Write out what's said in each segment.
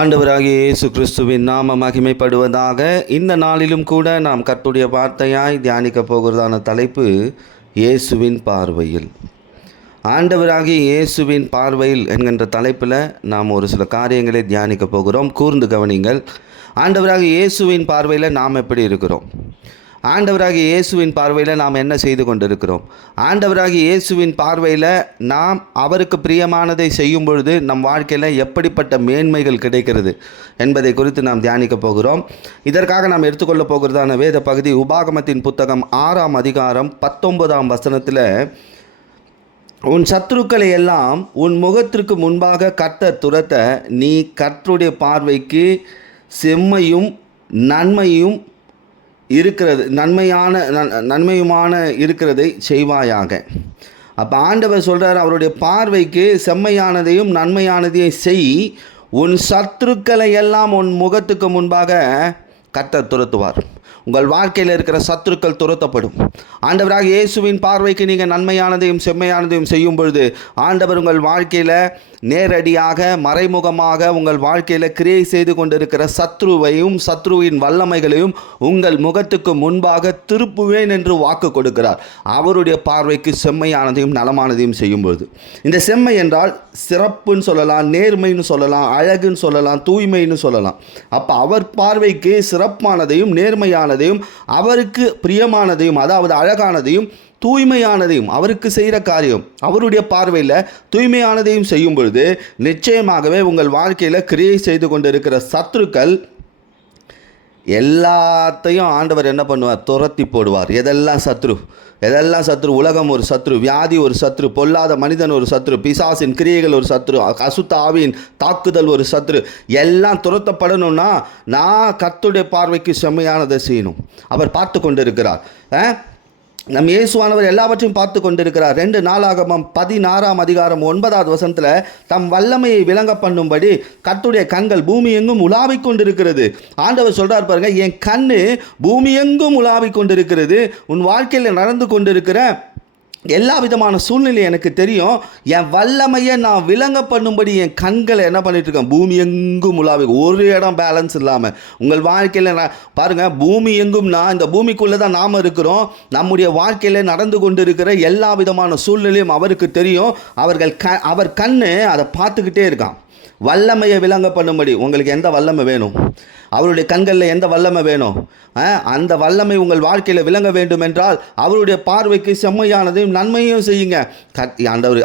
ஆண்டவராகிய இயேசு கிறிஸ்துவின் நாம மகிமைப்படுவதாக. இந்த நாளிலும் கூட நாம் கர்த்தருடைய வார்த்தையாய் தியானிக்க போகிறதான தலைப்பு இயேசுவின் பார்வையில். ஆண்டவராகிய இயேசுவின் பார்வையில் என்கின்ற தலைப்பில் நாம் ஒரு சில காரியங்களை தியானிக்க போகிறோம். கூர்ந்து கவனிங்கள். ஆண்டவராகிய இயேசுவின் பார்வையில் நாம் எப்படி இருக்கிறோம்? ஆண்டவராகிய இயேசுவின் பார்வையில் நாம் என்ன செய்து கொண்டிருக்கிறோம்? ஆண்டவராகிய இயேசுவின் பார்வையில் நாம் அவருக்கு பிரியமானதை செய்யும் பொழுது நம் வாழ்க்கையில் எப்படிப்பட்ட மேன்மைகள் கிடைக்கிறது என்பதை குறித்து நாம் தியானிக்க போகிறோம். இதற்காக நாம் எடுத்துக்கொள்ள போகிறதான வேத பகுதி உபாகமத்தின் புத்தகம் 6ஆம் அதிகாரம் 19ஆம் வசனத்தில், உன் சத்துருக்களை எல்லாம் உன் முகத்திற்கு முன்பாக கர்த்தர் துரத்த நீ கர்த்தருடைய பார்வைக்கு செம்மையும் நன்மையும் இருக்கிறது நன்மையுமான இருக்கிறதை செய்வாயாக. அப்போ ஆண்டவர் சொல்கிறார், அவருடைய பார்வைக்கு செம்மையானதையும் நன்மையானதையும் செய், உன் சத்துருக்களை எல்லாம் உன் முகத்துக்கு முன்பாக கர்த்தர் துரத்துவார். உங்கள் வாழ்க்கையில் இருக்கிற சத்துருக்கள் துரத்தப்படும். ஆண்டவராக இயேசுவின் பார்வைக்கு நீங்கள் நன்மையானதையும் செம்மையானதையும் செய்யும் பொழுது ஆண்டவர் உங்கள் வாழ்க்கையில் நேரடியாக மறைமுகமாக உங்கள் வாழ்க்கையில் கிரியை செய்து கொண்டிருக்கிற சத்ருவையும் சத்ருவின் வல்லமைகளையும் உங்கள் முகத்துக்கு முன்பாக திருப்புவேன் என்று வாக்கு கொடுக்கிறார். அவருடைய பார்வைக்கு செம்மையானதையும் நலமானதையும் செய்யும் பொழுது, இந்த செம்மை என்றால் சிறப்புன்னு சொல்லலாம், நேர்மைன்னு சொல்லலாம், அழகுன்னு சொல்லலாம், தூய்மைன்னு சொல்லலாம். அப்போ அவர் பார்வைக்கு சிறப்பானதையும் நேர்மையானதையும் அவருக்கு பிரியமானதையும், அதாவது அழகானதையும் தூய்மையானதையும், அவருக்கு செய்கிற காரியம் அவருடைய பார்வையில் தூய்மையானதையும் செய்யும் பொழுது நிச்சயமாகவே உங்கள் வாழ்க்கையில் கிரியை செய்து கொண்டிருக்கிற சத்துருக்கள் எல்லாத்தையும் ஆண்டவர் என்ன பண்ணுவார்? துரத்தி போடுவார். எதெல்லாம் சத்ரு? உலகம் ஒரு சத்ரு, வியாதி ஒரு சத்ரு, பொல்லாத மனிதன் ஒரு சத்ரு, பிசாசின் கிரியைகள் ஒரு சத்ரு, அசுத்த ஆவியின் தாக்குதல் ஒரு சத்ரு, எல்லாம் துரத்தப்படணும்னா நான் கர்த்தருடைய பார்வைக்கு செம்மையானதை செய்யணும். அவர் பார்த்து கொண்டிருக்கிறார். நம் இயேசுவானவர் எல்லாவற்றையும் பார்த்து கொண்டிருக்கிறார். 2 நாளாகமம் 16ஆம் அதிகாரம் 9வது வசனத்தில், தம் வல்லமையை விளங்க பண்ணும்படி கர்த்தருடைய கண்கள் பூமி எங்கும் உலாவிக் கொண்டிருக்கிறது. ஆண்டவர் சொல்கிறார் பாருங்க, என் கண்ணு பூமி எங்கும் உலாவிக் கொண்டிருக்கிறது. உன் வாழ்க்கையில் நடந்து கொண்டிருக்கிற எல்லா விதமான சூழ்நிலை எனக்கு தெரியும். என் வல்லமையை நான் விளங்க பண்ணும்படி என் கண்களை என்ன பண்ணிகிட்ருக்கேன்? பூமி எங்கும் உலாவி, ஒரு இடம் பேலன்ஸ் இல்லாமல் உங்கள் வாழ்க்கையில் பாருங்கள், பூமி எங்கும்னா இந்த பூமிக்குள்ளே தான் நாம் இருக்கிறோம். நம்முடைய வாழ்க்கையில் நடந்து கொண்டு இருக்கிற எல்லா விதமான சூழ்நிலையும் அவருக்கு தெரியும். அவர் கண்ணு அதை பார்த்துக்கிட்டே இருக்கான். வல்லமையை விளங்க பண்ணும்படி உங்களுக்கு எந்த வல்லமை வேணும்? அவருடைய கண்களில் எந்த வல்லமை வேணும்? அந்த வல்லமை உங்கள் வாழ்க்கையில் விளங்க வேண்டும் என்றால் அவருடைய பார்வைக்கு செம்மையானதையும் நன்மையும் செய்யுங்க.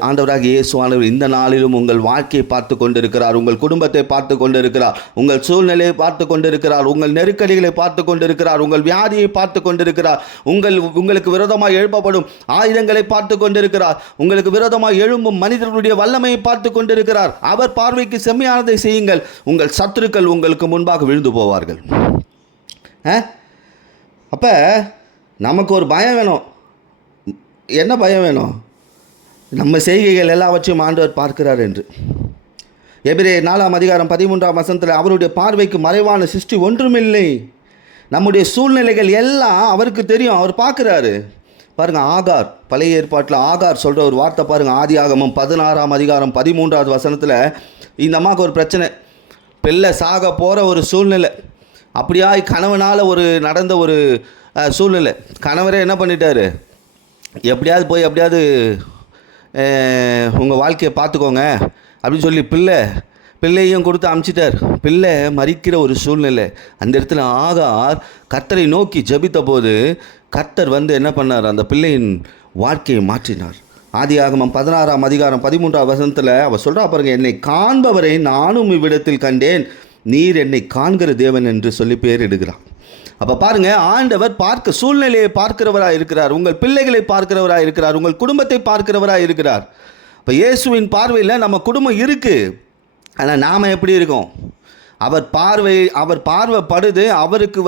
ஆண்டவராக இயேசுவானவர் இந்த நாளிலும் உங்கள் வாழ்க்கையை பார்த்து கொண்டிருக்கிறார், உங்கள் குடும்பத்தை பார்த்து கொண்டிருக்கிறார், உங்கள் சூழ்நிலையை பார்த்து கொண்டிருக்கிறார், உங்கள் நெருக்கடிகளை பார்த்து கொண்டிருக்கிறார், உங்கள் வியாதியை பார்த்து கொண்டிருக்கிறார், உங்களுக்கு விரோதமாக எழுப்பப்படும் ஆயுதங்களை பார்த்து கொண்டிருக்கிறார், உங்களுக்கு விரோதமாக எழும்பும் மனிதர்களுடைய வல்லமையை பார்த்து கொண்டிருக்கிறார். அவர் பார்வைக்கு செம்மையானதை செய்யுங்கள். உங்கள் சத்துருக்கள் உங்களுக்கு முன்பாக விழுந்து போவார்கள். அப்போ நமக்கு ஒரு பயம் வேணும். என்ன பயம் வேணும்? நம்ம செய்கைகள் எல்லாவற்றையும் ஆண்டவர் பார்க்கிறார் என்று. எபிரேயர் 4ஆம் அதிகாரம் 13ஆம் வசனத்தில், அவருடைய பார்வைக்கு மறைவான சிருஷ்டி ஒன்றுமில்லை. நம்முடைய சூழ்நிலைகள் எல்லாம் அவருக்கு தெரியும், அவர் பார்க்குறாரு. பாருங்கள், ஆகார், பழைய ஏற்பாட்டில் ஆகார் சொல்கிற ஒரு வார்த்தை பாருங்கள். ஆதியாகமம் 16ஆம் அதிகாரம் 13வது வசனத்தில், இந்த அம்மாவுக்கு ஒரு பிரச்சனை, பிள்ளை சாக போகிற ஒரு சூழ்நிலை. அப்படியா கணவனால் நடந்த ஒரு சூழ்நிலை. கணவரே என்ன பண்ணிட்டாரு? எப்படியாவது போய் உங்கள் வாழ்க்கையை பார்த்துக்கோங்க அப்படின்னு சொல்லி பிள்ளையும் கொடுத்து அனுப்பிச்சிட்டார். பிள்ளை மறிக்கிற ஒரு சூழ்நிலை. அந்த இடத்துல ஆகார் கர்த்தரை நோக்கி ஜெபித்த போது கர்த்தர் என்ன பண்ணார்? அந்த பிள்ளையின் வாழ்க்கையை மாற்றினார். ஆதியாகமம் 16ஆம் அதிகாரம் 13ஆம் வசனத்தில் அவர் சொல்கிறா பாருங்க, என்னை காண்பவரை நானும் இவ்விடத்தில் கண்டேன், நீர் என்னை காண்கிற தேவன் என்று சொல்லி பெயரிடுகிறார். அப்போ பாருங்கள், ஆண்டவர் சூழ்நிலையை பார்க்கிறவராக இருக்கிறார், உங்கள் பிள்ளைகளை பார்க்கிறவராக இருக்கிறார், உங்கள் குடும்பத்தை பார்க்கிறவராக இருக்கிறார். இப்போ இயேசுவின் பார்வையில் நம்ம குடும்பம் இருக்குது. ஆனால் நாம் எப்படி இருக்கோம்? அவர் பார்வைப்படுது, அவருக்கு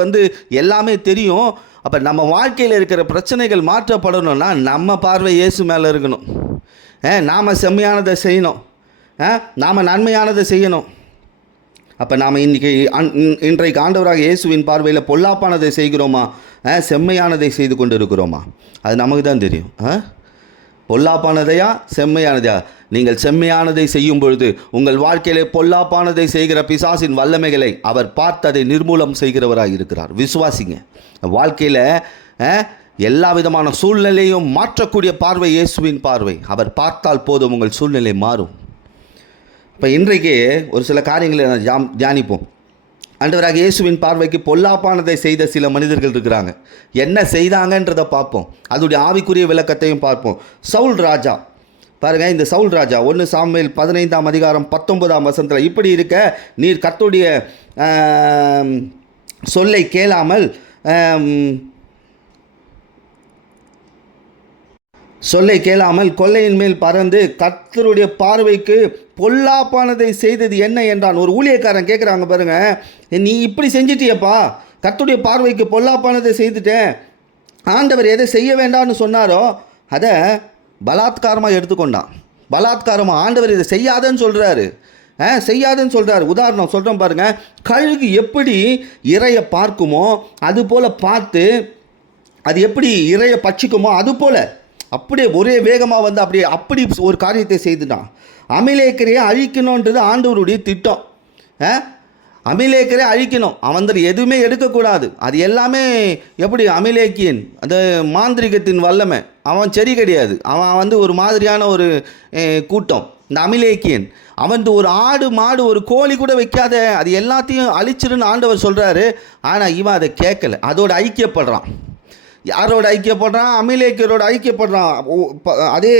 எல்லாமே தெரியும். அப்போ நம்ம வாழ்க்கையில் இருக்கிற பிரச்சனைகள் மாற்றப்படணும்னா நம்ம பார்வை இயேசு மேலே இருக்கணும். நாம் செம்மையானதை செய்யணும், நாம் நன்மையானதை செய்யணும். அப்போ நாம் இன்றைக்கு ஆண்டவராக இயேசுவின் பார்வையில் பொல்லாப்பானதை செய்கிறோமா, செம்மையானதை செய்து கொண்டு இருக்கிறோமா? அது நமக்கு தான் தெரியும். பொல்லாப்பானதையா செம்மையானதையா? நீங்கள் செம்மையானதை செய்யும் பொழுது உங்கள் வாழ்க்கையிலே பொல்லாப்பானதை செய்கிற பிசாசின் வல்லமைகளை அவர் பார்த்து அதை நிர்மூலம் செய்கிறவராக இருக்கிறார். விசுவாசிங்க. வாழ்க்கையில் எல்லா விதமான சூழ்நிலையும் மாற்றக்கூடிய பார்வை இயேசுவின் பார்வை. அவர் பார்த்தால் போதும் உங்கள் சூழ்நிலை மாறும். இப்போ இன்றைக்கு ஒரு சில காரியங்களை தியானிப்போம். ஆண்டவராக இயேசுவின் பார்வைக்கு பொல்லாப்பானதை செய்த சில மனிதர்கள் இருக்கிறாங்க. என்ன செய்தாங்கன்றதை பார்ப்போம். அதோடைய ஆவிக்குரிய விளக்கத்தையும் பார்ப்போம். சவுல் ராஜா பாருங்கள், இந்த சவுல் ராஜா 1 சாமுவேல் 15ஆம் அதிகாரம் 19ஆம் வசனத்தில் இப்படி இருக்க, நீர் கர்த்தருடைய சொல்லை கேளாமல் கொள்ளையின் மேல் பறந்து கர்த்தருடைய பார்வைக்கு பொல்லாப்பானதை செய்தது என்ன என்றான். ஒரு ஊழியக்காரன் கேட்குறாங்க பாருங்க, நீ இப்படி செஞ்சிட்டியப்பா, கர்த்தருடைய பார்வைக்கு பொல்லாப்பானதை செய்துட்டேன், ஆண்டவர் எதை செய்ய வேண்டாம்னு சொன்னாரோ அதை பலாத்காரமாக எடுத்துக்கொண்டான். பலாத்காரமாக ஆண்டவர் இதை செய்யாதன்னு சொல்கிறாரு. உதாரணம் சொல்கிறோம் பாருங்கள், கழுகு எப்படி இரையை பார்க்குமோ அதுபோல் பார்த்து அது எப்படி இரையை பட்சிக்குமோ அதுபோல் அப்படியே ஒரே வேகமாக வந்து அப்படி ஒரு காரியத்தை செய்துட்டான். அமிலேக்கரையை அழிக்கணுன்றது ஆண்டவருடைய திட்டம். அமிலேக்கரை அழிக்கணும், அவன் எதுவுமே எடுக்கக்கூடாது. அது எல்லாமே எப்படி அமிலேக்கியன், அந்த மாந்திரிகத்தின் வல்லமை. அவன் சரி கிடையாது, அவன் ஒரு மாதிரியான ஒரு கூட்டம். இந்த அமிலேக்கியன் அவன் ஒரு ஆடு மாடு ஒரு கோழி கூட வைக்காத, அது எல்லாத்தையும் அழிச்சிருன்னு ஆண்டவர் சொல்கிறாரு. ஆனால் இவன் அதை கேட்கல, அதோடு ஐக்கியப்படுறான். யாரோட ஐக்கியப்படுறான்? அமிலேக்கியரோட ஐக்கியப்படுறான். அதே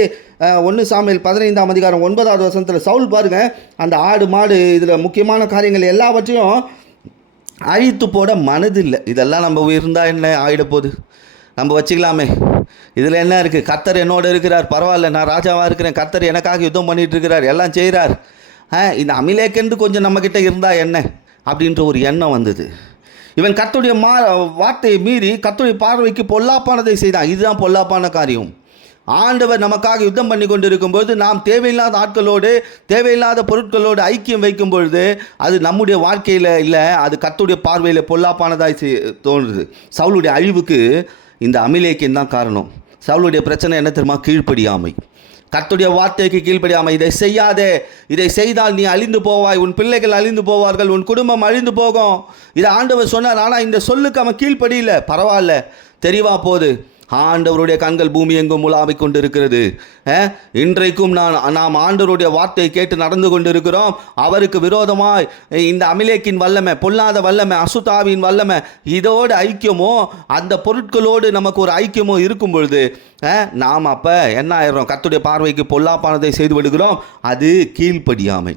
1 சாமுவேல் 15ஆம் அதிகாரம் 9ஆவது வசனத்தில் சவுல் பாருங்கள், அந்த ஆடு மாடு இதில் முக்கியமான காரியங்கள் எல்லாவற்றையும் அழித்து போட மனதில்லை. இதெல்லாம் நம்ம இருந்தால் என்ன ஆகிட போகுது, நம்ம வச்சுக்கலாமே, இதில் என்ன இருக்குது, கர்த்தர் என்னோடு இருக்கிறார், பரவாயில்ல, நான் ராஜாவாக இருக்கிறேன், கர்த்தர் எனக்காக யுத்தம் பண்ணிகிட்டு இருக்கிறார், எல்லாம் செய்கிறார், இந்த அமிலேக்கன்று கொஞ்சம் நம்மக்கிட்ட இருந்தால் என்ன அப்படின்ற ஒரு எண்ணம் வந்தது. இவன் கர்த்தருடைய வார்த்தையை மீறி கர்த்தருடைய பார்வைக்கு பொல்லாப்பானதை செய்தான். இதுதான் பொல்லாப்பான காரியம். ஆண்டவர் நமக்காக யுத்தம் பண்ணி கொண்டு இருக்கும்போது நாம் தேவையில்லாத ஆட்களோடு தேவையில்லாத பொருட்களோடு ஐக்கியம் வைக்கும் பொழுது அது நம்முடைய வாழ்க்கையில் இல்லை, அது கர்த்தருடைய பார்வையில் பொல்லாப்பானதாய் தோன்றுது. சவுலுடைய அழிவுக்கு இந்த அமிலேக்கியம் தான் காரணம். சவுலுடைய பிரச்சனை என்ன தெரியுமா? கீழ்ப்படியாமை. கர்த்தருடைய வார்த்தைக்கு கீழ்ப்படியாமை. இதை செய்யாதே, இதை செய்தால் நீ அழிந்து போவாய், உன் பிள்ளைகள் அழிந்து போவார்கள், உன் குடும்பம் அழிந்து போகும். இதை ஆண்டவர் சொன்னார். ஆனால் இந்த சொல்லுக்கு அவன் கீழ்ப்படியில. பரவாயில்ல, தெரியவா போகுது. ஆண்டவருடைய கண்கள் பூமி எங்கும் உலாவிக் கொண்டு இருக்கிறது. இன்றைக்கும் நாம் ஆண்டவருடைய வார்த்தையை கேட்டு நடந்து கொண்டு இருக்கிறோம். அவருக்கு விரோதமாய் இந்த அமிலேக்கின் வல்லமை, பொல்லாத வல்லமை, அசுத்தாவின் வல்லமை, இதோடு ஐக்கியமோ அந்த பொருட்களோடு நமக்கு ஒரு ஐக்கியமோ இருக்கும் பொழுது நாம் அப்போ என்ன ஆயிடுறோம்? கர்த்தருடைய பார்வைக்கு பொல்லாப்பானதை செய்து விடுகிறோம். அது கீழ்ப்படியாமை.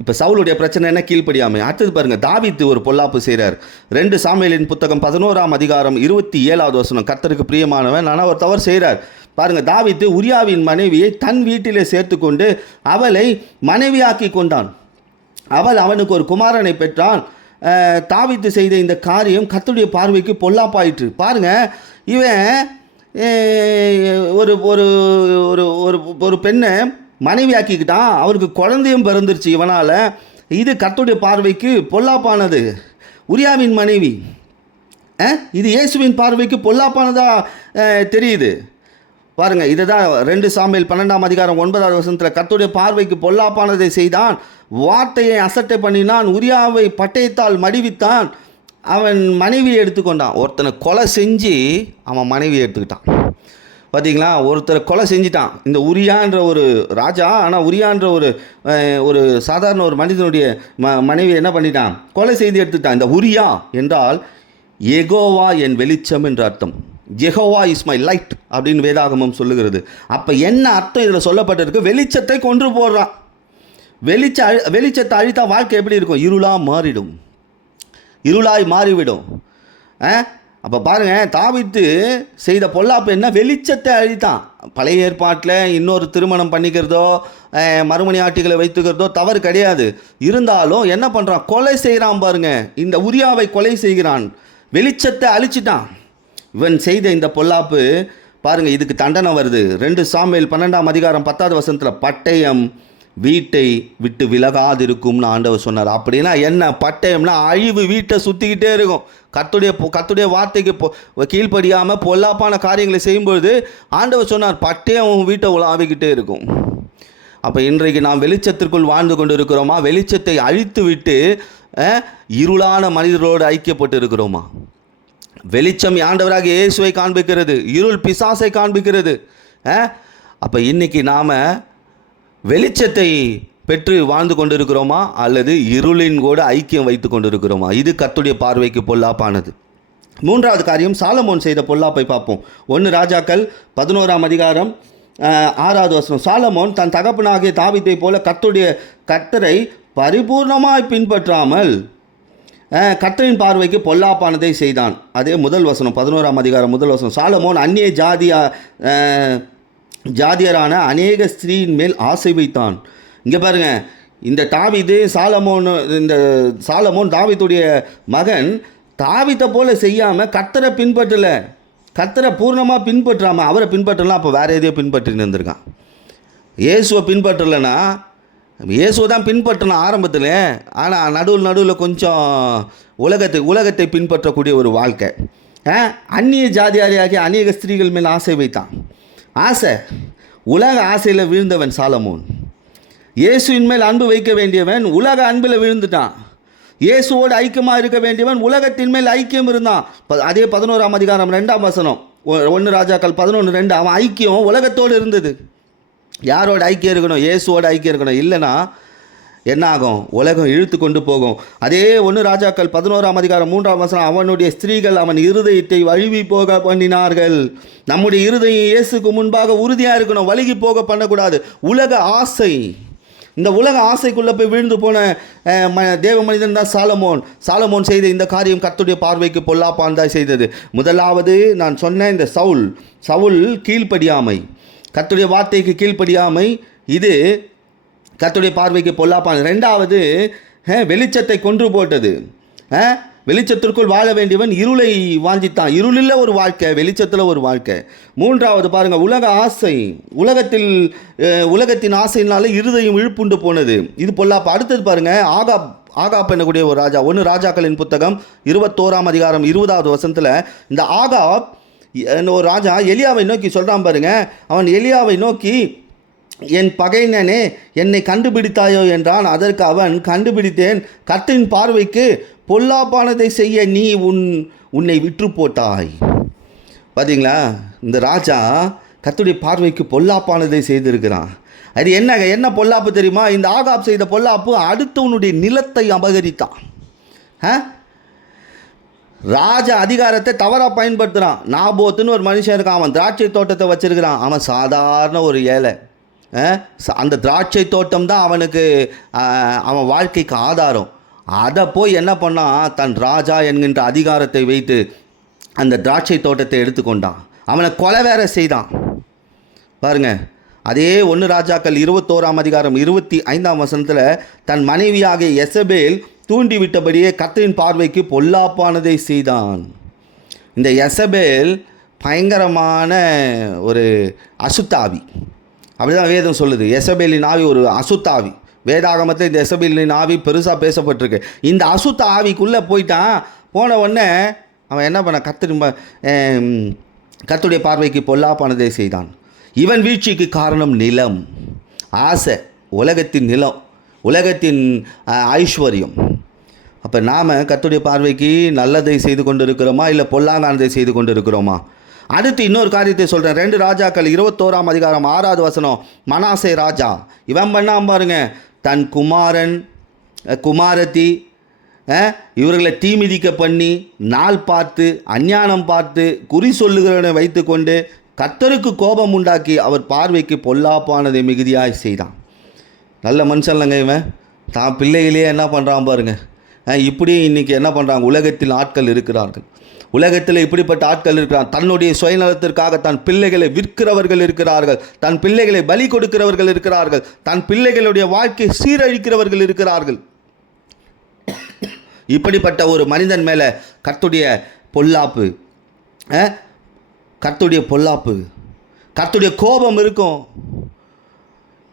இப்போ சவுலுடைய பிரச்சனை என்ன? கீழ்ப்படியாமை. அடுத்தது பாருங்கள், தாவீது ஒரு பொல்லாப்பு செய்கிறார். 2 சாமுவேலின் புத்தகம் 11ஆம் அதிகாரம் 27ஆவது வசனம். கர்த்தருக்கு பிரியமானவன் ஆனால் ஒரு தவறு செய்கிறார். பாருங்கள், தாவீது உரியாவின் மனைவியை தன் வீட்டிலே சேர்த்து கொண்டு அவளை மனைவியாக்கி கொண்டான். அவள் அவனுக்கு ஒரு குமாரனை பெற்றான். தாவீது செய்த இந்த காரியம் கர்த்தருடைய பார்வைக்கு பொல்லாப்பாயிற்று. பாருங்கள், இவன் ஒரு ஒரு ஒரு பெண்ணை மனைவி ஆக்கிக்கிட்டான். அவருக்கு குழந்தையும் பிறந்துருச்சு இவனால். இது கர்த்தருடைய பார்வைக்கு பொல்லாப்பானது. உரியாவின் மனைவி, இது இயேசுவின் பார்வைக்கு பொல்லாப்பானதாக தெரியுது. பாருங்கள், இதை தான் 2 சாமுவேல் 12ஆம் அதிகாரம் 9ஆவது வசனத்தில் கர்த்தருடைய பார்வைக்கு பொல்லாப்பானதை செய்தான், வார்த்தையை அசட்டை பண்ணினான், உரியாவை பட்டயத்தால் மடிவித்தான், அவன் மனைவியை எடுத்துக்கொண்டான். ஒருத்தனை கொலை செஞ்சு அவன் மனைவியை எடுத்துக்கிட்டான். பார்த்தீங்களா? ஒருத்தரை கொலை செஞ்சிட்டான். இந்த உரியான்ற ஒரு ராஜா, ஆனால் உரியான்ற ஒரு சாதாரண ஒரு மனிதனுடைய மனைவி என்ன பண்ணிட்டான்? கொலை செய்து எடுத்துட்டான். இந்த உரியா என்றால் யெகோவா என் வெளிச்சம் என்று அர்த்தம். யெகோவா இஸ் மை லைட் அப்படின்னு வேதாகமம் சொல்லுகிறது. அப்போ என்ன அர்த்தம் இதில் சொல்லப்பட்டிருக்கு? வெளிச்சத்தை கொன்று போடுறான். வெளிச்சத்தை அழித்தா வாழ்க்கை எப்படி இருக்கும்? இருளாய் மாறிவிடும். அப்போ பாருங்கள், தாவீது செய்த பொல்லாப்பு என்ன? வெளிச்சத்தை அழித்தான். பழைய ஏற்பாட்டில் இன்னொரு திருமணம் பண்ணிக்கிறதோ மறுமணி ஆட்டிகளை வைத்துக்கிறதோ தவறு கிடையாது. இருந்தாலும் என்ன பண்ணுறான்? கொலை செய்கிறான். பாருங்கள், இந்த உரியாவை கொலை செய்கிறான், வெளிச்சத்தை அழிச்சிட்டான். இவன் செய்த இந்த பொல்லாப்பு பாருங்கள், இதுக்கு தண்டனை வருது. 2 சாமுவேல் 12ஆம் அதிகாரம் 10ஆவது வசனத்தில் பட்டயம் வீட்டை விட்டு விலகாதிருக்கும்னு ஆண்டவர் சொன்னார். அப்படின்னா என்ன? பட்டயம்னா அழிவு வீட்டை சுற்றிக்கிட்டே இருக்கும். கர்த்தருடைய வார்த்தைக்கு கீழ்ப்படியாமல் பொல்லாப்பான காரியங்களை செய்யும்பொழுது ஆண்டவர் சொன்னார், பட்டயம் வீட்டை உலாவிக்கிட்டே இருக்கும். அப்போ இன்றைக்கு நாம் வெளிச்சத்திற்குள் வாழ்ந்து கொண்டு இருக்கிறோமா? வெளிச்சத்தை அழித்து விட்டு இருளான மனிதர்களோடு ஐக்கியப்பட்டு இருக்கிறோமா? வெளிச்சம் ஆண்டவராக இயேசுவை காண்பிக்கிறது, இருள் பிசாசை காண்பிக்கிறது. அப்போ இன்னைக்கு நாம் வெளிச்சத்தை பெற்று வாழ்ந்து கொண்டிருக்கிறோமா அல்லது இருளின் கூட ஐக்கியம் வைத்து கொண்டிருக்கிறோமா? இது கர்த்தருடைய பார்வைக்கு பொல்லாப்பானது. மூன்றாவது காரியம், சாலமோன் செய்த பொல்லாப்பை பார்ப்போம். 1 ராஜாக்கள் 11ஆம் அதிகாரம் 6வது வசனம். சாலமோன் தன் தகப்பனாகிய தாவீதை போல கர்த்தரை பரிபூர்ணமாய் பின்பற்றாமல் கர்த்தரின் பார்வைக்கு பொல்லாப்பானதை செய்தான். அதே முதல் வசனம், 11ஆம் அதிகாரம் முதல் வசனம். சாலமோன் அந்நிய ஜாதியரான அநேக ஸ்திரீயின் மேல் ஆசை வைத்தான். இங்கே பாருங்கள், இந்த சாலமோன் தாவீதுடைய மகன் தாவீதை போல செய்யாமல் கர்த்தரை பின்பற்றலை, கர்த்தரை பூர்ணமாக பின்பற்றாமல் அவரை பின்பற்றலாம். அப்போ வேறு எதையோ பின்பற்றின்னு இருந்திருக்கான். இயேசுவை பின்பற்றலைன்னா, இயேசுவை தான் பின்பற்றணும் ஆரம்பத்தில், ஆனால் நடுவில் கொஞ்சம் உலகத்தை பின்பற்றக்கூடிய ஒரு வாழ்க்கை. அந்நிய ஜாதியாரியாகிய அநேக ஸ்திரீகள் மேல் ஆசை வைத்தான். ஆசை, உலக ஆசையில் வீழ்ந்தவன் சாலமோன். இயேசுவின் மேல் அன்பு வைக்க வேண்டியவன் உலக அன்பில் விழுந்துட்டான். இயேசுவோடு ஐக்கியமாக இருக்க வேண்டியவன் உலகத்தின் மேல் ஐக்கியம் இருந்தான். அதே 11ஆம் அதிகாரம் 2ஆம் வசனம், 1 ராஜாக்கள் 11:2. அவன் ஐக்கியம் உலகத்தோடு இருந்தது. யாரோட ஐக்கியம் இருக்கணும்? இயேசுவோட ஐக்கியம் இருக்கணும். இல்லைன்னா என்ன ஆகும்? உலகம் இழுத்து கொண்டு போகும். அதே 1 ராஜாக்கள் 11ஆம் அதிகாரம் 3ஆம் வசனம், அவனுடைய ஸ்திரீகள் அவன் இருதயத்தை வழுவி போக பண்ணினார்கள். நம்முடைய இருதயம் இயேசுக்கு முன்பாக உறுதியாக இருக்கணும், வழுகி போக பண்ணக்கூடாது. உலக ஆசை, இந்த உலக ஆசைக்குள்ளே போய் விழுந்து போன தேவ மனிதன் தான் சாலமோன் செய்த இந்த காரியம் கர்த்தருடைய பார்வைக்கு பொல்லாப்பானதாக செய்தது. முதலாவது நான் சொன்ன இந்த சவுல் கீழ்ப்படியாமை, கர்த்தருடைய வார்த்தைக்கு கீழ்ப்படியாமை, இது கர்த்தருடைய பார்வைக்கு பொல்லாப்பானது. 2வது வெளிச்சத்தை கொன்று போட்டது. வெளிச்சத்திற்குள் வாழ வேண்டியவன் இருளை வாஞ்சித்தான். இருளில் ஒரு வாழ்க்கை, வெளிச்சத்தில் ஒரு வாழ்க்கை. 3வது பாருங்கள், உலக ஆசை, உலகத்தின் ஆசையினால இருதயம் இழுப்புண்டு போனது, இது பொல்லாப்பு. அடுத்தது பாருங்கள், ஆகாப் என்னக்கூடிய ஒரு ராஜா. 1 ராஜாக்களின் புத்தகம் 21ஆம் அதிகாரம் 20வது வசனத்தில் இந்த ஆகாப் ஒரு ராஜா எலியாவை நோக்கி சொல்கிறான் பாருங்க. அவன் எலியாவை நோக்கி, என் பகைஞனே என்னை கண்டுபிடித்தாயோ என்றான். அதற்கு அவன், கண்டுபிடித்தேன், கர்த்தரின் பார்வைக்கு பொல்லாப்பானதை செய்ய நீ உன்னை விற்று போட்டாய். பார்த்தீங்களா, இந்த ராஜா கர்த்தருடைய பார்வைக்கு பொல்லாப்பானதை செய்திருக்கிறான். அது என்ன பொல்லாப்பு தெரியுமா? இந்த ஆகாப் செய்த பொல்லாப்பு, அடுத்தவனுடைய நிலத்தை அபகரித்தான். ராஜ அதிகாரத்தை தவறாக பயன்படுத்துகிறான். நாபோத்துன்னு ஒரு மனுஷன் இருக்கான், அவன் திராட்சை தோட்டத்தை வச்சிருக்கிறான். அவன் சாதாரண ஒரு ஏழை. அந்த திராட்சை தோட்டம் தான் அவனுக்கு அவன் வாழ்க்கைக்கு ஆதாரம். அதை போய் என்ன பண்ணான்? தன் ராஜா என்கின்ற அதிகாரத்தை வைத்து அந்த திராட்சை தோட்டத்தை எடுத்துக்கொண்டான். அவனை கொலை வேற செய்தான். பாருங்க, அதே 1 ராஜாக்கள் 21ஆம் அதிகாரம் 25ஆம் வசனத்தில் தன் மனைவியாக எசபேல் தூண்டிவிட்டபடியே கர்த்தரின் பார்வைக்கு பொல்லாப்பானதை செய்தான். இந்த எசபேல் பயங்கரமான ஒரு அசுத்தாவி, அப்படிதான் வேதம் சொல்லுது. எசபேலின் ஆவி ஒரு அசுத்தாவி. வேதாகமத்தில் இந்த எசபேலின் ஆவி பெருசாக பேசப்பட்டிருக்கு. இந்த அசுத்த ஆவிக்குள்ளே போன உடனே அவன் என்ன பண்ண? கர்த்தருடைய பார்வைக்கு பொல்லாப்பானதை செய்தான். இவன் வீழ்ச்சிக்கு காரணம் நிலம், ஆசை, உலகத்தின் நிலம், உலகத்தின் ஐஸ்வர்யம். அப்போ நாம் கர்த்தருடைய பார்வைக்கு நல்லதை செய்து கொண்டு இருக்கிறோமா இல்லை பொல்லாங்கானதை செய்து கொண்டு இருக்கிறோமா? அடுத்து இன்னொரு காரியத்தை சொல்கிறேன். 2 ராஜாக்கள் 21ஆம் அதிகாரம் 6வது வசனம். மனாசே ராஜா இவன் பண்ணாம பாருங்க, தன் குமாரத்தி இவர்களை தீமிதிக்க பண்ணி, நாள் பார்த்து, அஞ்ஞானம் பார்த்து, குறி சொல்லுகிறவனை வைத்து கொண்டு கர்த்தருக்கு கோபம் உண்டாக்கி அவர் பார்வைக்கு பொல்லாப்பானதை மிகுதியாக செய்தான். நல்ல மனுஷன் இல்லைங்க இவன். தான் பிள்ளைகளே என்ன பண்ணுறான் பாருங்க. இப்படி இன்றைக்கி என்ன பண்ணுறாங்க? உலகத்தில் ஆட்கள் இருக்கிறார்கள். உலகத்தில் இப்படிப்பட்ட ஆட்கள் இருக்கிறார். தன்னுடைய சுயநலத்திற்காக தன் பிள்ளைகளை விற்கிறவர்கள் இருக்கிறார்கள், தன் பிள்ளைகளை பலி கொடுக்கிறவர்கள் இருக்கிறார்கள், தன் பிள்ளைகளுடைய வாழ்க்கை சீரழிக்கிறவர்கள் இருக்கிறார்கள். இப்படிப்பட்ட ஒரு மனிதன் மேலே கர்த்தருடைய பொல்லாப்பு, கர்த்தருடைய கோபம் இருக்கும்.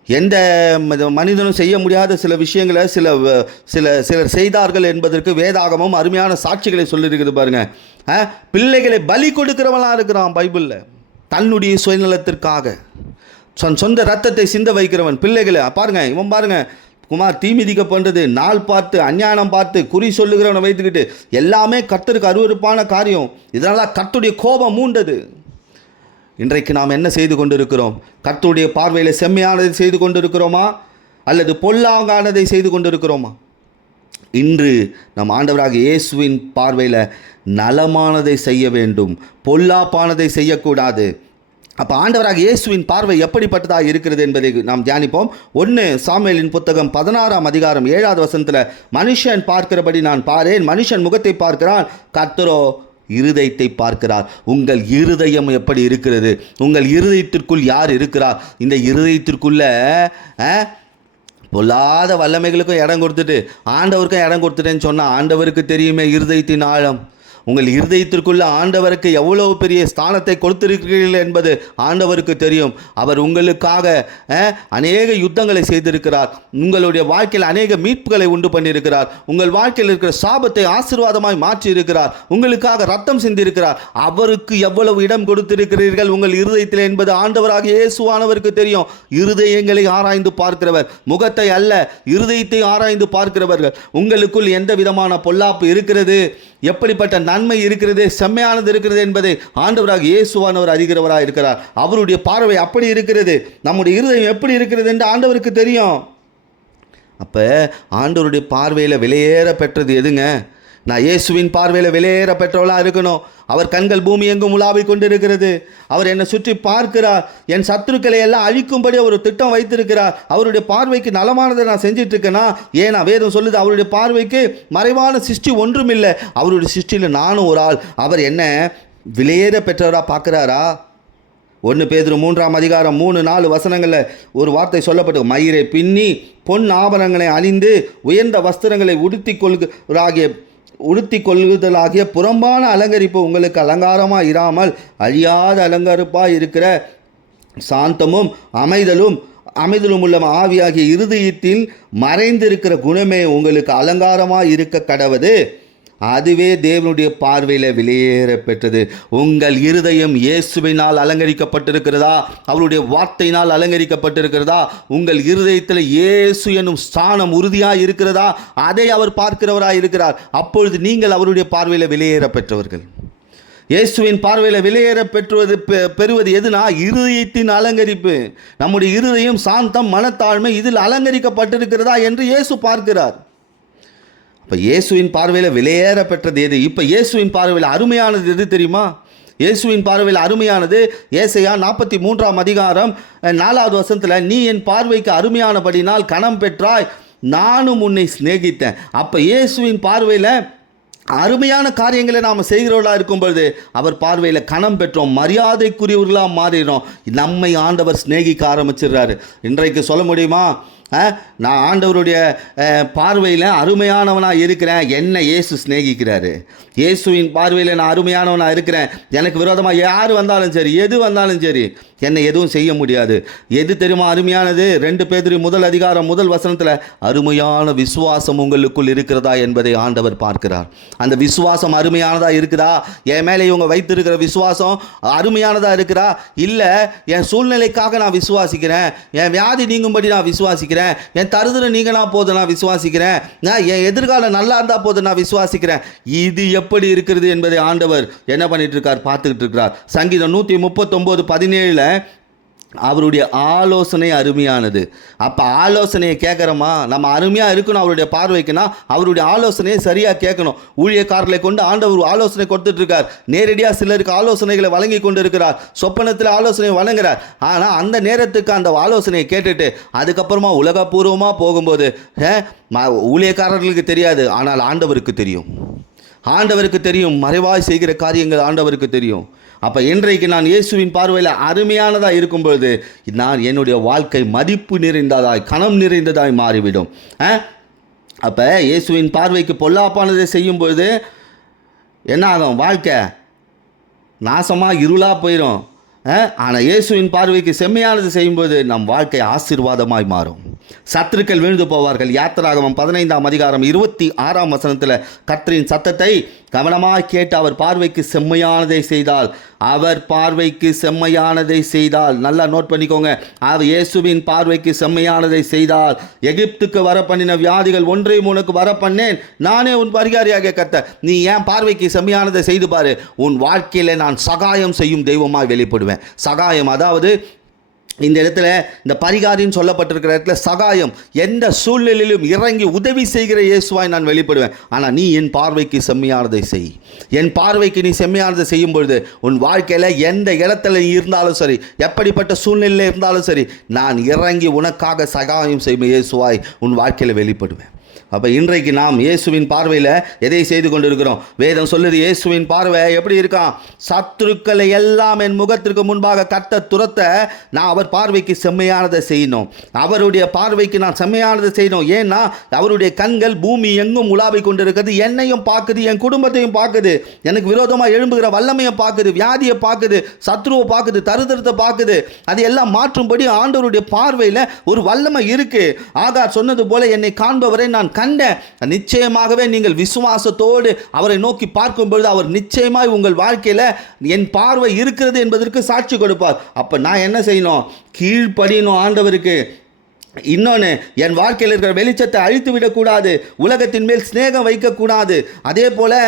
எந்த மனிதனும் செய்ய முடியாத சில விஷயங்களை சிலர் செய்தார்கள் என்பதற்கு வேதாகமும் அருமையான சாட்சிகளை சொல்லியிருக்குது பாருங்க. பிள்ளைகளை பலி கொடுக்கிறவனாக இருக்கிறான் பைபிளில், தன்னுடைய சுயநலத்திற்காக சொந்த ரத்தத்தை சிந்த வைக்கிறவன். பிள்ளைகளை பாருங்க, இவன் பாருங்க, குமார் தீ மிதிக்கப்படுறது, நாள் பார்த்து அஞ்ஞானம் பார்த்து குறி சொல்லுகிறவனை வைத்துக்கிட்டு எல்லாமே கர்த்தருக்கு அருவருப்பான காரியம். இதனால் கர்த்தருடைய கோபம் மூண்டது. இன்றைக்கு நாம் என்ன செய்து கொண்டிருக்கிறோம்? கர்த்தருடைய பார்வையில் செம்மையானதை செய்து கொண்டிருக்கிறோமா அல்லது பொல்லாங்கானதை செய்து கொண்டிருக்கிறோமா? இன்று நம் ஆண்டவராக இயேசுவின் பார்வையில் நலமானதை செய்ய வேண்டும், பொல்லாப்பானதை செய்யக்கூடாது. அப்போ ஆண்டவராக இயேசுவின் பார்வை எப்படிப்பட்டதாக இருக்கிறது என்பதை நாம் தியானிப்போம். 1 சாமுவேலின் புத்தகம் 16ஆம் அதிகாரம் 7வது வசனத்தில், மனுஷன் பார்க்கிறபடி நான் பாரேன், மனுஷன் முகத்தை பார்க்கிறான், கர்த்தரோ இருதயத்தை பார்க்கிறார். உங்கள் இருதயம் எப்படி இருக்கிறது? உங்கள் இருதயத்திற்குள் யார் இருக்கிறார்? இந்த இருதயத்திற்குள்ள பொல்லாத வல்லமைகளுக்கும் இடம் கொடுத்துட்டு ஆண்டவருக்கும் இடம் கொடுத்துட்டேன்னு சொன்னால் ஆண்டவருக்கு தெரியுமே இருதயத்தின் ஆழம். உங்கள் இருதயத்திற்குள்ள ஆண்டவருக்கு எவ்வளவு பெரிய ஸ்தானத்தை கொடுத்திருக்கிறீர்கள் என்பது ஆண்டவருக்கு தெரியும். அவர் உங்களுக்காக அநேக யுத்தங்களை செய்திருக்கிறார். உங்களுடைய வாழ்க்கையில் அநேக மீட்புகளை உண்டு பண்ணியிருக்கிறார். உங்கள் வாழ்க்கையில் இருக்கிற சாபத்தை ஆசீர்வாதமாய் மாற்றி இருக்கிறார். உங்களுக்காக ரத்தம் சிந்திருக்கிறார். அவருக்கு எவ்வளவு இடம் கொடுத்திருக்கிறீர்கள் உங்கள் இருதயத்தில் என்பது ஆண்டவராக இயேசுவானவருக்கு தெரியும். இருதயங்களை ஆராய்ந்து பார்க்கிறவர், முகத்தை அல்ல இருதயத்தை ஆராய்ந்து பார்க்கிறவர்கள். உங்களுக்குள் எந்த விதமான பொல்லாப்பு இருக்கிறது, எப்படிப்பட்ட நன்மை இருக்கிறது, செம்மையானது இருக்கிறது என்பதை ஆண்டவராக இயேசுவானவர் அறிகிறவராக இருக்கிறார். அவருடைய பார்வை அப்படி இருக்கிறது. நம்முடைய இருதயம் எப்படி இருக்கிறது என்று ஆண்டவருக்கு தெரியும். அப்போ ஆண்டவருடைய பார்வையில் விலையேற பெற்றது எதுங்க? நான் இயேசுவின் பார்வையில் விலையேற பெற்றவளாக இருக்கணும். அவர் கண்கள் பூமி எங்கும் உலாவிக் கொண்டிருக்கிறது. அவர் என்னை சுற்றி பார்க்கிறார். என் சத்துருக்களை எல்லாம் அழிக்கும்படி அவர் திட்டம் வைத்திருக்கிறார். அவருடைய பார்வைக்கு நலமானதை நான் செஞ்சிட்டு இருக்கேனா? ஏன்னா வேதம் சொல்லுது, அவருடைய பார்வைக்கு மறைவான சிருஷ்டி ஒன்றும் இல்லை. அவருடைய சிருஷ்டியில் நானும் ஒரு ஆள். அவர் என்ன விலையேற பெற்றவராக பார்க்குறாரா? 1 பேதுரு 3ஆம் அதிகாரம் 3-4 வசனங்களில் ஒரு வார்த்தை சொல்லப்பட்டு, மயிரை பின்னி பொன் ஆபரணங்களை அணிந்து உயர்ந்த வஸ்திரங்களை உடுத்தி கொள்ளுதலாகிய புறம்பான அலங்கரிப்பு உங்களுக்கு அலங்காரமாக இராமல் அழியாத அலங்கரிப்பாக இருக்கிற சாந்தமும் அமைதலும் உள்ள ஆவியாகிய இருதயத்தில் மறைந்திருக்கிற குணமே உங்களுக்கு அலங்காரமாக இருக்க கடவது. அதுவே தேவனுடைய பார்வையில் விலையேற பெற்றது. உங்கள் இருதயம் இயேசுவினால் அலங்கரிக்கப்பட்டிருக்கிறதா? அவருடைய வார்த்தையினால் அலங்கரிக்கப்பட்டிருக்கிறதா? உங்கள் இருதயத்தில் இயேசு என்னும் ஸ்தானம் உறுதியாக இருக்கிறதா? அதை அவர் பார்க்கிறவராக இருக்கிறார். அப்பொழுது நீங்கள் அவருடைய பார்வையில் விலையேற பெற்றவர்கள். இயேசுவின் பார்வையில் விலையேற பெறுவது எதுனா? இருதயத்தின் அலங்கரிப்பு. நம்முடைய இருதயம் சாந்தம், மனத்தாழ்மை இதில் அலங்கரிக்கப்பட்டிருக்கிறதா என்று இயேசு பார்க்கிறார். இப்போ இயேசுவின் பார்வையில் விலையேற பெற்றது எது? இப்போ இயேசுவின் பார்வையில் அருமையானது எது தெரியுமா? இயேசுவின் பார்வையில் அருமையானது ஏசாயா 43ஆம் அதிகாரம் 4வது வசனத்தில், நீ என் பார்வைக்கு அருமையானபடினால் கனம் பெற்றாய், நானும் உன்னை சிநேகித்தேன். அப்போ இயேசுவின் பார்வையில் அருமையான காரியங்களை நாம் செய்கிறவர்களாக இருக்கும் பொழுது அவர் பார்வையில் கனம் பெற்றோம், மரியாதைக்குரியவர்களாக மாறிடுறோம். நம்மை ஆண்டவர் சிநேகிக்க ஆரம்பிச்சிடுறாரு. இன்றைக்கு சொல்ல முடியுமா, நான் ஆண்டவருடைய பார்வையில் அருமையானவனாக இருக்கிறேன், என்னை இயேசு சிநேகிக்கிறாரு. இயேசுவின் பார்வையில் நான் அருமையானவனாக இருக்கிறேன். எனக்கு விரோதமாக யார் வந்தாலும் சரி, எது வந்தாலும் சரி, என்னை எதுவும் செய்ய முடியாது. எது தெரியுமா அருமையானது? 2 பேதுரு 1 அதிகாரம் 1 வசனத்தில், அருமையான விசுவாசம் உங்களுக்குள் இருக்கிறதா என்பதை ஆண்டவர் பார்க்கிறார். அந்த விசுவாசம் அருமையானதாக இருக்குதா? என் மேலே இவங்க வைத்திருக்கிற விசுவாசம் அருமையானதாக இருக்கிறா? இல்லை, என் சூழ்நிலைக்காக நான் விசுவாசிக்கிறேன், என் வியாதி நீங்கும்படி நான் விசுவாசிக்கிறேன், என் தருதலை நீங்கினா போது நான் விசுவாசிக்கிறேன், நான் என் எதிர்காலம் நல்லா இருந்தால் போது நான் விசுவாசிக்கிறேன். இது எப்படி இருக்கிறது என்பதை ஆண்டவர் என்ன பண்ணிட்டு இருக்கார்? பார்த்துக்கிட்டு இருக்கிறார். சங்கீதம் 139:17 அவருடைய ஆலோசனை அருமையானது. அப்போ ஆலோசனையை கேட்குறோமா? நம்ம அருமையாக இருக்கணும் அவருடைய பார்வைக்குன்னா அவருடைய ஆலோசனையை சரியாக கேட்கணும். ஊழியக்காரர்களை கொண்டு ஆண்டவர் ஆலோசனை கொடுத்துட்ருக்கார். நேரடியாக சிலருக்கு ஆலோசனைகளை வழங்கி கொண்டு இருக்கிறார். சொப்பனத்தில் ஆலோசனை வழங்குகிறார். ஆனால் அந்த நேரத்துக்கு அந்த ஆலோசனையை கேட்டுட்டு அதுக்கப்புறமா உலகப்பூர்வமாக போகும்போது ஊழியக்காரர்களுக்கு தெரியாது, ஆனால் ஆண்டவருக்கு தெரியும். ஆண்டவருக்கு தெரியும். மறைவாய் செய்கிற காரியங்கள் ஆண்டவருக்கு தெரியும். அப்போ இன்றைக்கு நான் இயேசுவின் பார்வையில் அருமையானதாக இருக்கும்பொழுது நான் என்னுடைய வாழ்க்கை மதிப்பு நிறைந்ததாய், கனம் நிறைந்ததாய் மாறிவிடும். அப்போ இயேசுவின் பார்வைக்கு பொல்லாப்பானதை செய்யும்பொழுது என்ன ஆகும்? வாழ்க்கை நாசமாக இருளாக போயிடும். ஆனால் இயேசுவின் பார்வைக்கு செம்மையானது செய்யும்போது நம் வாழ்க்கை ஆசீர்வாதமாய் மாறும். சத்துருக்கள் விழுந்து போவார்கள். யாத்திராகமம் 15ஆம் அதிகாரம் 26ஆம் வசனத்தில் கர்த்தரின் சத்தத்தை கவனமாக கேட்டு அவர் பார்வைக்கு செம்மையானதை செய்தால், அவர் பார்வைக்கு செம்மையானதை செய்தால், நல்லா நோட் பண்ணிக்கோங்க, அவர் இயேசுவின் பார்வைக்கு செம்மையானதை செய்தால், எகிப்துக்கு வர பண்ணின வியாதிகள் ஒன்றையும் உனக்கு வர பண்ணேன், நானே உன் பரிகாரியாக கர்த்தர். நீ ஏன் பார்வைக்கு செம்மையானதை செய்து பாரு, உன் வாழ்க்கையில் நான் சகாயம் செய்யும் தெய்வமாய் வெளிப்படுவேன். சகாயம், அதாவது இந்த இடத்துல இந்த பரிகாரின்னு சொல்லப்பட்டிருக்கிற இடத்துல சகாயம், எந்த சூழ்நிலையிலும் இறங்கி உதவி செய்கிற இயேசுவாய் நான் வெளிப்படுவேன். ஆனால் நீ என் பார்வைக்கு செம்மையானதை செய். என் பார்வைக்கு நீ செம்மையானதை செய்யும் பொழுது உன் வாழ்க்கையில் எந்த இடத்துல இருந்தாலும் சரி, எப்படிப்பட்ட சூழ்நிலையில் இருந்தாலும் சரி, நான் இறங்கி உனக்காக சகாயம் செய்யும் இயேசுவாய் உன் வாழ்க்கையில் வெளிப்படுவேன். அப்போ இன்றைக்கு நாம் இயேசுவின் பார்வையில் எதை செய்து கொண்டிருக்கிறோம்? வேதம் சொல்லுது, இயேசுவின் பார்வை எப்படி இருக்கான்? சத்துருக்களை எல்லாம் என் முகத்திற்கு முன்பாக கட்ட துரத்த நான் அவர் பார்வைக்கு செம்மையானதை செய்யணும். அவருடைய பார்வைக்கு நான் செம்மையானதை செய்யணும். ஏன்னா அவருடைய கண்கள் பூமி எங்கும் உலாவி கொண்டிருக்கிறது. என்னையும் பார்க்குது, என் குடும்பத்தையும் பார்க்குது, எனக்கு விரோதமாக எழும்புகிற வல்லமையை பார்க்குது, வியாதியை பார்க்குது, சத்ருவை பார்க்குது, தருதரத்தை பார்க்குது. அது எல்லாம் மாற்றும்படி ஆண்டவருடைய பார்வையில் ஒரு வல்லமை இருக்குது. ஆகார் சொன்னது போல, என்னை காண்பவரை நான் கண்டேன். நிச்சயமாகவே நீங்கள் விசுவாசத்தோடு அவரை நோக்கி பார்க்கும் பொழுது அவர் நிச்சயமாய் உங்கள் வாழ்க்கையில் என் பார்வை இருக்கிறது என்பதற்கு சாட்சி கொடுப்பார். அப்போ நான் என்ன செய்யணும்? கீழ்ப்படியணும் ஆண்டவருக்கு. இன்னொன்று, என் வாழ்க்கையில் இருக்கிற வெளிச்சத்தை அழித்து விடக்கூடாது, உலகத்தின் மேல் சிநேகம் வைக்கக்கூடாது. அதே போல்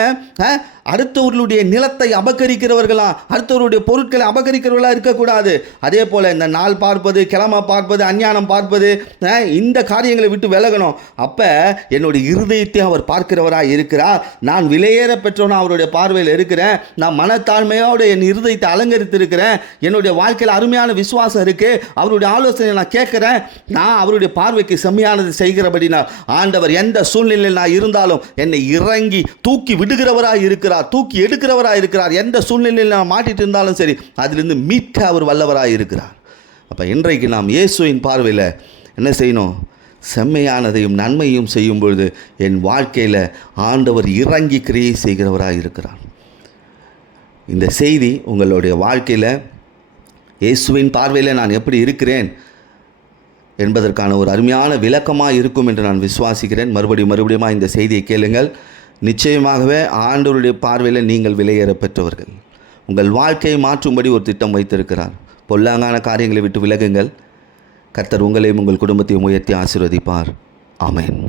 அடுத்தவர்களுடைய நிலத்தை அபகரிக்கிறவர்களா, அடுத்தவருடைய பொருட்களை அபகரிக்கிறவர்களாக இருக்கக்கூடாது. அதே போல் இந்த நாள் பார்ப்பது, கிழமை பார்ப்பது, அஞ்ஞானம் பார்ப்பது, இந்த காரியங்களை விட்டு விலகணும். அப்போ என்னுடைய இருதயத்தை அவர் பார்க்கிறவராக இருக்கிறார். நான் விலையேற பெற்றவனா அவருடைய பார்வையில் இருக்கிறேன். நான் மனத்தாழ்மையோடு என் இருதயத்தை அலங்கரித்திருக்கிறேன். என்னுடைய வாழ்க்கையில் அருமையான விசுவாசம் இருக்குது. அவருடைய ஆலோசனை நான் கேட்குறேன். நான் அவருடைய பார்வைக்கு செம்மையானது செய்கிறபடினால் ஆண்டவர் எந்த சூழ்நிலையில் நான் இருந்தாலும் என்னை இறங்கி தூக்கி விடுகிறவராக இருக்கிறார், தூக்கி எடுக்கிறவராக இருக்கிறார். எந்த சூழ்நிலையில் நான் மாட்டிட்டு இருந்தாலும் சரி, அதிலிருந்து மீட்க அவர் வல்லவராக இருக்கிறார். அப்போ இன்றைக்கு நாம் இயேசுவின் பார்வையில் என்ன செய்யணும்? செம்மையானதையும் நன்மையும் செய்யும் பொழுது என் வாழ்க்கையில் ஆண்டவர் இறங்கி கிரியை செய்கிறவராக இருக்கிறார். இந்த செய்தி உங்களுடைய வாழ்க்கையில் இயேசுவின் பார்வையில் நான் எப்படி இருக்கிறேன் என்பதற்கான ஒரு அருமையான விளக்கமாக இருக்கும் என்று நான் விசுவாசிக்கிறேன். மறுபடியும் இந்த செய்தியை கேளுங்கள். நிச்சயமாகவே ஆண்டவருடைய பார்வையில் நீங்கள் விலையேற பெற்றவர்கள். உங்கள் வாழ்க்கையை மாற்றும்படி ஒரு திட்டம் வைத்திருக்கிறார். பொல்லாங்கான காரியங்களை விட்டு விலகுங்கள். கர்த்தர் உங்களையும் உங்கள் குடும்பத்தையும் உயர்த்தி ஆசீர்வதிப்பார். ஆமென்.